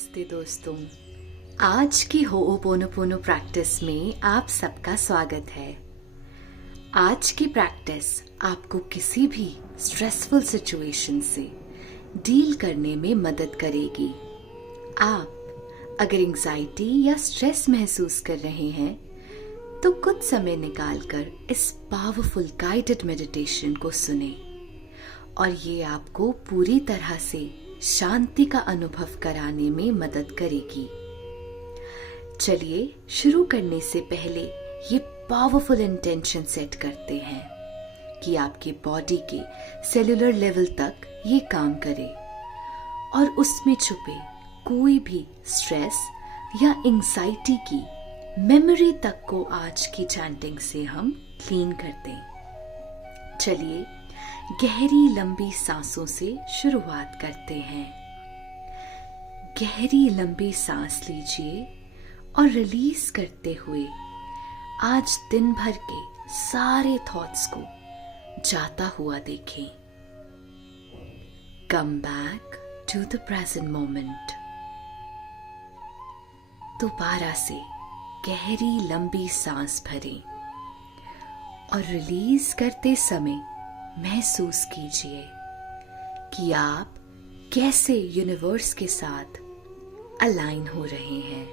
नमस्ते दोस्तों। आज की होओपोनोपोनो प्रैक्टिस में आप सबका स्वागत है। आज की प्रैक्टिस आपको किसी भी स्ट्रेसफुल सिचुएशन से डील करने में मदद करेगी। आप अगर एंजाइटी या स्ट्रेस महसूस कर रहे हैं तो कुछ समय निकालकर इस पावरफुल गाइडेड मेडिटेशन को सुने और ये आपको पूरी तरह से शांति का अनुभव कराने में मदद करेगी। चलिए शुरू करने से पहले ये पावरफुल इंटेंशन सेट करते हैं कि आपके बॉडी के सेलुलर लेवल तक ये काम करे और उसमें छुपे कोई भी स्ट्रेस या एंजाइटी की मेमोरी तक को आज की चैंटिंग से हम क्लीन कर दें। चलिए गहरी लंबी सांसों से शुरुआत करते हैं। गहरी लंबी सांस लीजिए और रिलीज करते हुए आज दिन भर के सारे थॉट्स को जाता हुआ देखें। Come back to the present moment. दोबारा से गहरी लंबी सांस भरें और रिलीज करते समय महसूस कीजिए कि आप कैसे यूनिवर्स के साथ अलाइन हो रहे हैं।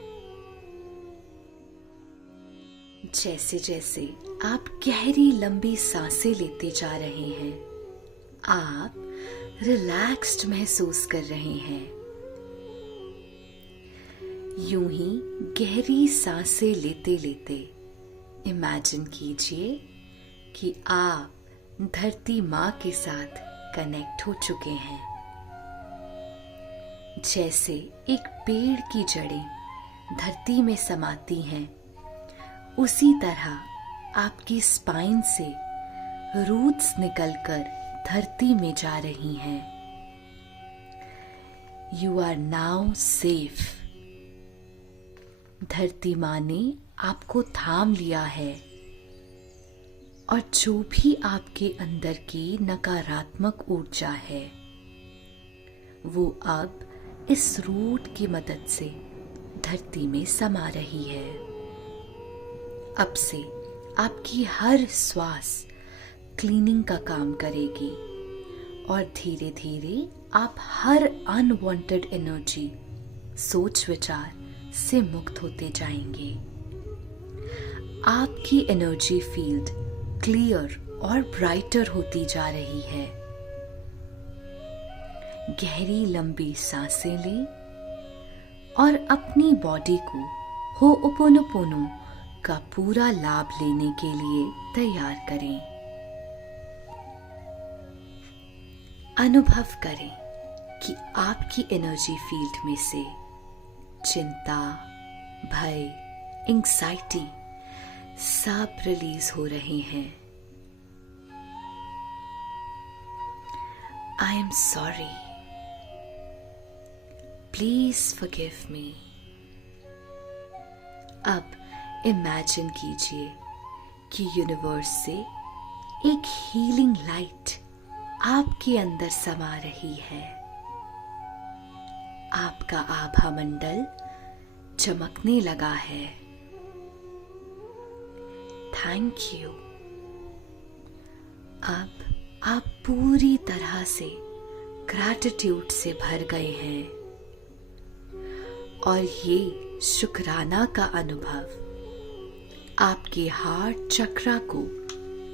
जैसे जैसे आप गहरी लंबी सांसें लेते जा रहे हैं, आप रिलैक्स्ड महसूस कर रहे हैं। यूं ही गहरी सांसें लेते लेते इमेजिन कीजिए कि आप धरती माँ के साथ कनेक्ट हो चुके हैं। जैसे एक पेड़ की जड़ें धरती में समाती हैं, उसी तरह आपकी स्पाइन से रूट्स निकलकर धरती में जा रही हैं। You are now safe. धरती माँ ने आपको थाम लिया है और जो भी आपके अंदर की नकारात्मक ऊर्जा है वो अब इस रूट की मदद से धरती में समा रही है। अब से आपकी हर श्वास क्लीनिंग का काम करेगी और धीरे धीरे आप हर अनवांटेड एनर्जी, सोच विचार से मुक्त होते जाएंगे। आपकी एनर्जी फील्ड क्लियर और ब्राइटर होती जा रही है। गहरी लंबी सांसें लें और अपनी बॉडी को होओपोनोपोनो का पूरा लाभ लेने के लिए तैयार करें। अनुभव करें कि आपकी एनर्जी फील्ड में से चिंता, भय, एंग्जाइटी सब रिलीज हो रहे हैं। I am sorry. Please forgive me. अब इमेजिन कीजिए कि यूनिवर्स से एक हीलिंग लाइट आपके अंदर समा रही है। आपका आभा मंडल चमकने लगा है। Thank you. अब आप पूरी तरह से ग्रैटिट्यूड से भर गए हैं और ये शुक्राना का अनुभव आपके हार्ट चक्रा को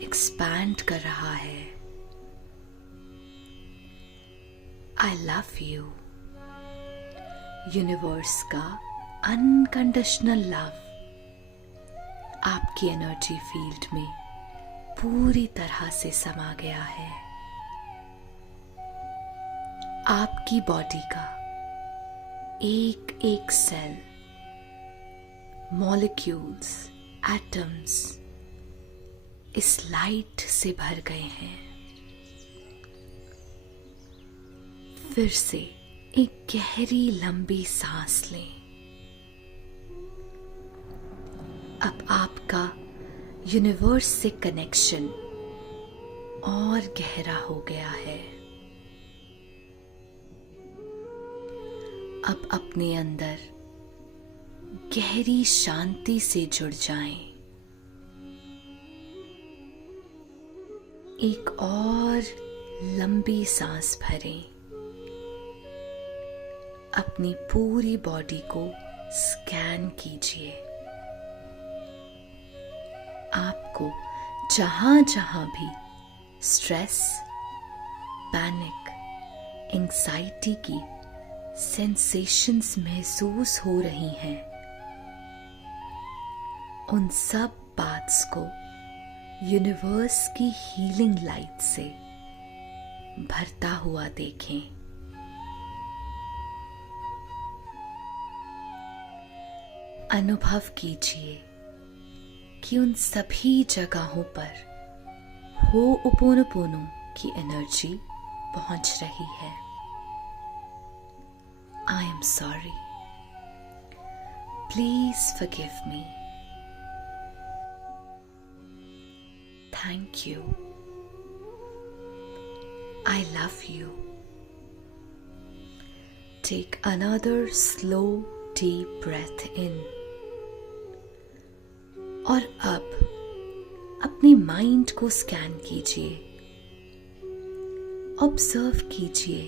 एक्सपैंड कर रहा है। आई लव यू। यूनिवर्स का अनकंडीशनल लव आपकी एनर्जी फील्ड में पूरी तरह से समा गया है। आपकी बॉडी का एक एक सेल, मॉलिक्यूल्स, एटम्स इस लाइट से भर गए हैं। फिर से एक गहरी लंबी सांस लें। अब आपका यूनिवर्स से कनेक्शन और गहरा हो गया है। अब अपने अंदर गहरी शांति से जुड़ जाएं। एक और लंबी सांस भरें। अपनी पूरी बॉडी को स्कैन कीजिए। आपको जहां जहां भी स्ट्रेस, पैनिक, एंजाइटी की सेंसेशंस महसूस हो रही हैं, उन सब पार्ट्स को यूनिवर्स की हीलिंग लाइट से भरता हुआ देखें। अनुभव कीजिए कि उन सभी जगहों पर हो'ओपोनोपोनो की एनर्जी पहुंच रही है। I am sorry, please forgive me, thank you, I love you. Take another slow deep breath in. और अब अपनी माइंड को स्कैन कीजिए। ऑब्जर्व कीजिए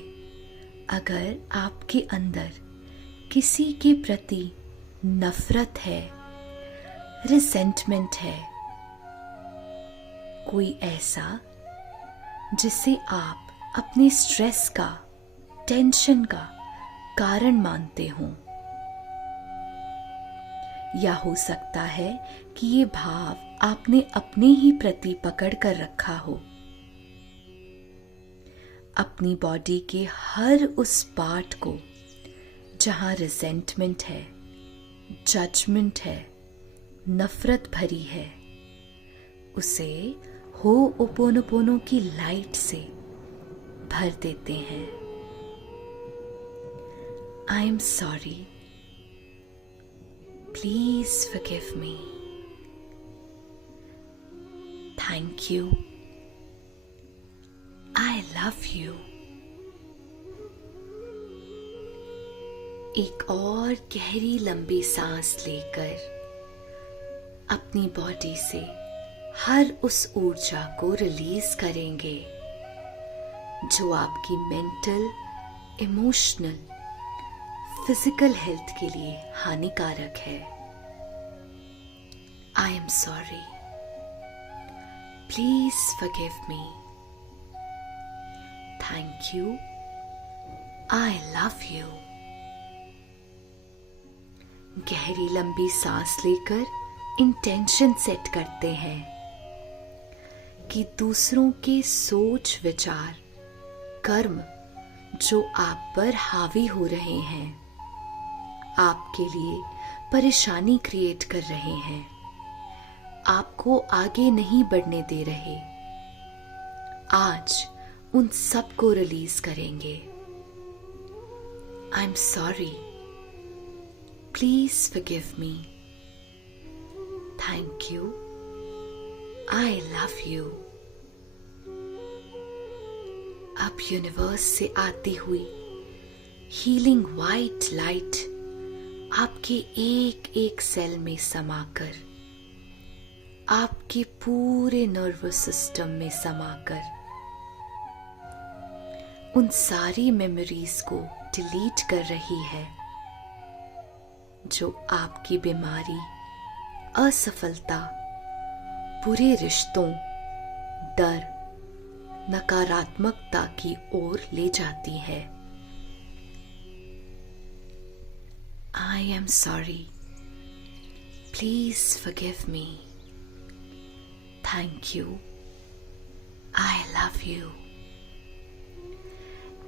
अगर आपके अंदर किसी के प्रति नफरत है, रिसेंटमेंट है, कोई ऐसा जिसे आप अपने स्ट्रेस का, टेंशन का कारण मानते हों, या हो सकता है कि ये भाव आपने अपने ही प्रति पकड़ कर रखा हो। अपनी बॉडी के हर उस पार्ट को जहां रिसेंटमेंट है, जजमेंट है, नफरत भरी है, उसे हो'ओपोनोपोनो की लाइट से भर देते हैं। आई am sorry, please forgive me, thank you, I love you। एक और गहरी लंबी सांस लेकर अपनी बॉडी से हर उस ऊर्जा को रिलीज करेंगे जो आपकी मेंटल, इमोशनल, फिजिकल हेल्थ के लिए हानिकारक है। I am sorry, please forgive me, thank you, I love you. गहरी लंबी सांस लेकर इंटेंशन सेट करते हैं कि दूसरों के सोच, विचार, कर्म जो आप पर हावी हो रहे हैं, आपके लिए परेशानी क्रिएट कर रहे हैं, आपको आगे नहीं बढ़ने दे रहे, आज उन सब को रिलीज करेंगे। आई am sorry, please forgive me, thank you, I love you. अब यूनिवर्स से आती हुई हीलिंग वाइट लाइट आपके एक एक सेल में समाकर, आपके पूरे नर्वस सिस्टम में समाकर उन सारी मेमोरीज को डिलीट कर रही है जो आपकी बीमारी, असफलता, बुरे रिश्तों, डर, नकारात्मकता की ओर ले जाती है। I am sorry. Please forgive me. Thank you. I love you.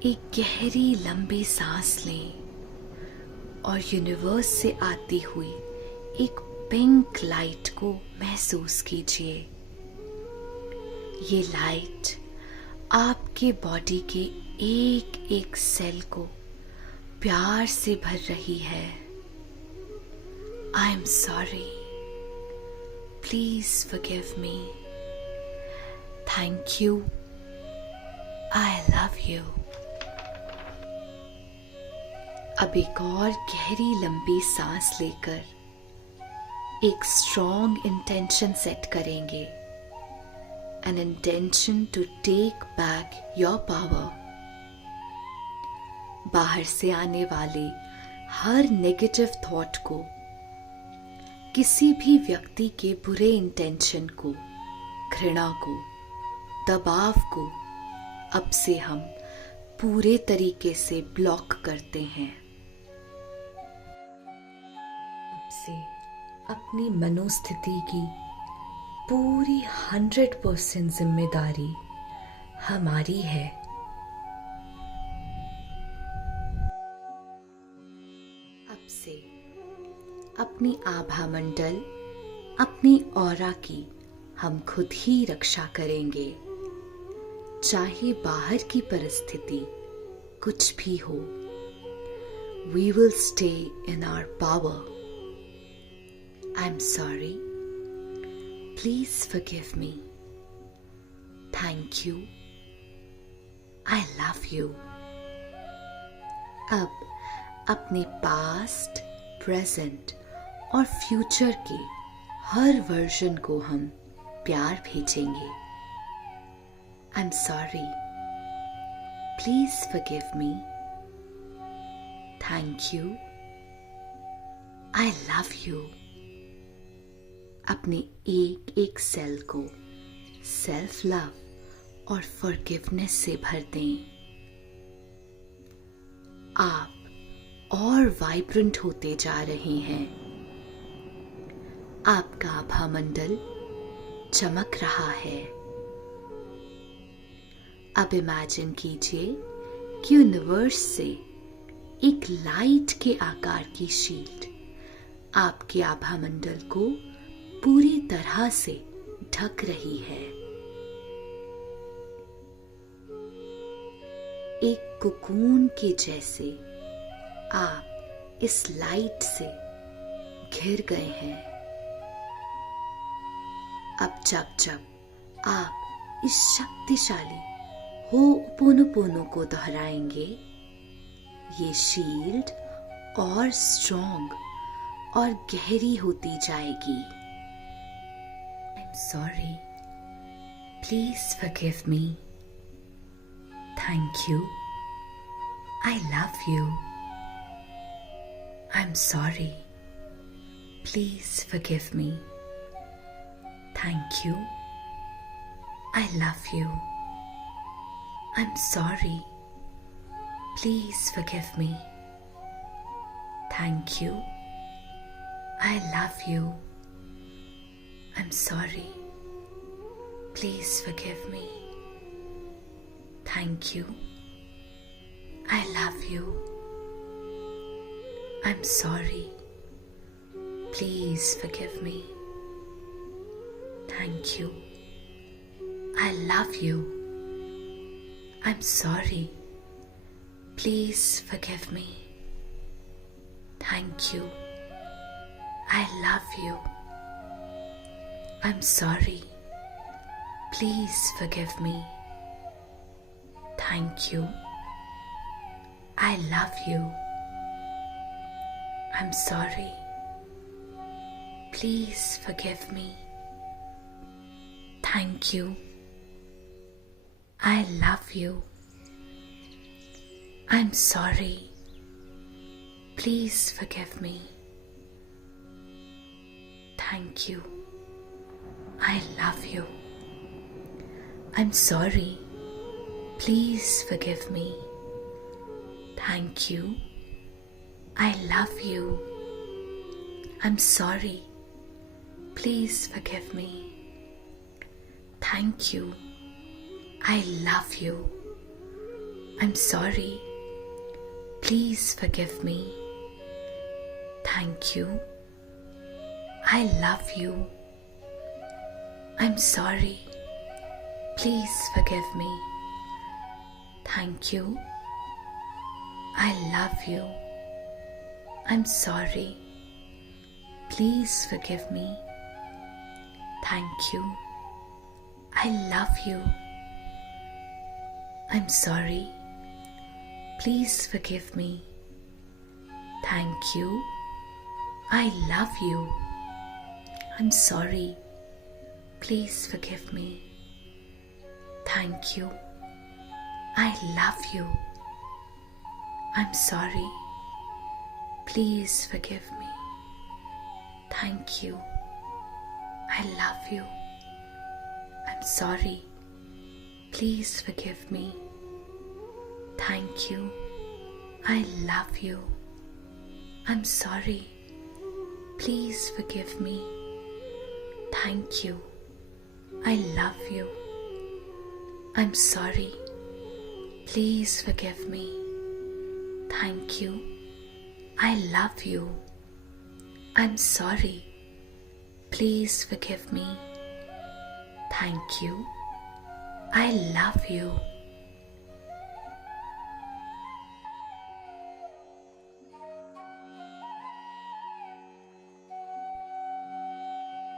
एक गहरी लंबी सांस लें और यूनिवर्स से आती हुई एक पिंक लाइट को महसूस कीजिए। ये लाइट आपके बॉडी के एक एक सेल को प्यार से भर रही है। I am sorry, please forgive me, thank you, I love you. अब एक और गहरी लंबी सांस लेकर एक स्ट्रॉन्ग इंटेंशन सेट करेंगे। An intention to take back your power. बाहर से आने वाले हर नेगेटिव थॉट को, किसी भी व्यक्ति के बुरे इंटेंशन को, घृणा को, दबाव को अब से हम पूरे तरीके से ब्लॉक करते हैं। अब से अपनी मनोस्थिति की पूरी 100% जिम्मेदारी हमारी है। अब से अपनी आभा मंडल, अपनी ऑरा की हम खुद ही रक्षा करेंगे, चाहे बाहर की परिस्थिति कुछ भी हो। We will stay in our power. I'm sorry. Please forgive me. Thank you. I love you. अब अपने पास्ट, प्रेजेंट और फ्यूचर के हर वर्जन को हम प्यार भेजेंगे। I'm sorry. Please forgive me. Thank you. I love you. अपने एक एक सेल को सेल्फ लव और फॉरगिवनेस से भर दें। आप और वाइब्रेंट होते जा रहे हैं। आपका आभा मंडल चमक रहा है। अब इमेजिन कीजिए कि यूनिवर्स से एक लाइट के आकार की शील्ड आपके आभा मंडल को पूरी तरह से ढक रही है। एक कोकून के जैसे आप इस लाइट से घिर गए हैं। अब जब जब आप इस शक्तिशाली हो'ओपोनोपोनो को दोहराएंगे, ये शील्ड और स्ट्रॉन्ग और गहरी होती जाएगी। I'm sorry. Please forgive me. Thank you. I love you. I'm sorry. Please forgive me. Thank you. I love you. I'm sorry. Please forgive me. Thank you. I love you. I'm sorry. Please forgive me. Thank you. I love you. I'm sorry. Please forgive me. Thank you. I love you. I'm sorry. Please forgive me. Thank you. I love you. I'm sorry. Please forgive me. Thank you. I love you. I'm sorry. Please forgive me. Thank you. I love you. I'm sorry. Please forgive me. Thank you. I love you. I'm sorry. Please forgive me. Thank you. I love you. I'm sorry. Please forgive me. Thank you. I love you. I'm sorry. Please forgive me. Thank you. I love you. I'm sorry. Please forgive me. Thank you. I love you. I'm sorry. Please forgive me. Thank you. I love you. I'm sorry. Please forgive me. Thank you. I love you. I'm sorry. Please forgive me. Thank you. I love you. I'm sorry. Please forgive me. Thank you. I love you. I'm sorry. Please forgive me. Thank you. I love you. I'm sorry. Please forgive me. Thank you. I love you. I'm sorry. Please forgive me. Thank you. I love you. I'm sorry. Please forgive me. Thank you. I love you.